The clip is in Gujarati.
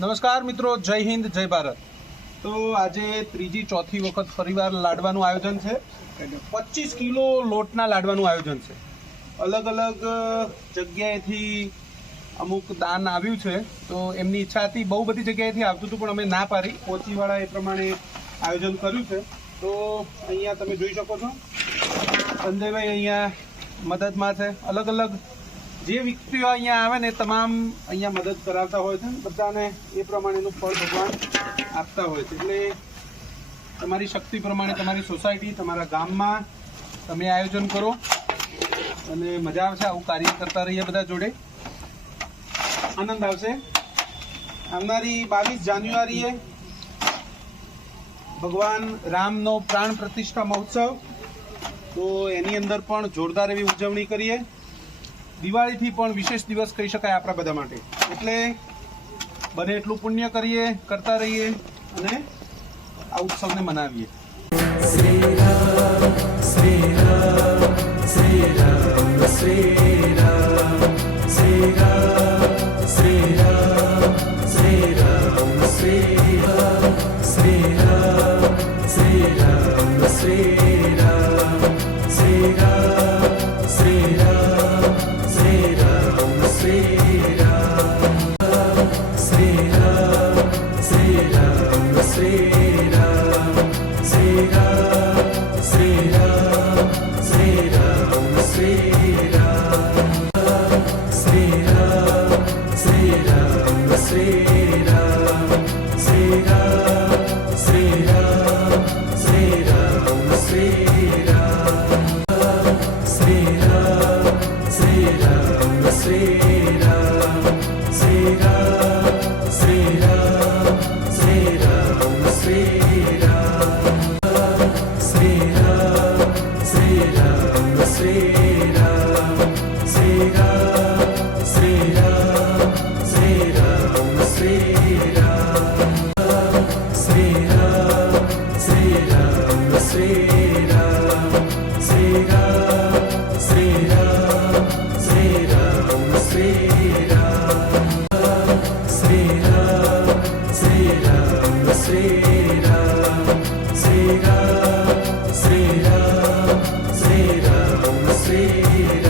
નમસ્કાર મિત્રો, જય હિન્દ, જય ભારત. તો આજે ત્રીજી ચોથી વખત ફરીવાર લાડવાનું આયોજન છે. પચીસ કિલો લોટના લાડવાનું આયોજન છે. અલગ અલગ જગ્યાએથી અમુક દાન આવ્યું છે. તો એમની ઈચ્છા હતી, બહુ બધી જગ્યાએથી આવતું હતું, પણ અમે ના પાડી. કોચીવાળા એ પ્રમાણે આયોજન કર્યું છે. તો અહીંયા તમે જોઈ શકો છો. સંજયભાઈ અહીંયા મદદમાં છે. અલગ અલગ જે વ્યક્તિઓ અહીંયા આવે ને તમામ અહીંયા મદદ કરાવતા હોય છે બધાને એ પ્રમાણેનું ફળ ભગવાન આપતા હોય છે. એટલે તમારી શક્તિ પ્રમાણે તમારી સોસાયટી, તમારા ગામમાં તમે આયોજન કરો અને મજા આવશે, આવું કાર્ય કરતા રહીએ બધા જોડે. આનંદ આવશે. આવનારી બાવીસ જાન્યુઆરીએ ભગવાન રામનો પ્રાણ પ્રતિષ્ઠા મહોત્સવ. તો એની અંદર પણ જોરદાર એવી ઉજવણી કરીએ. દિવાળીથી પણ વિશેષ દિવસ કહી શકાય આપણા બધા માટે એટલે બને એટલું પુણ્ય કરીએ કરતા રહીએ અને આ ઉત્સવને મનાવીએ శ్రీరామ శ్రీరామ శ్రీరా శ్రీరామ శ్రీ Yeah.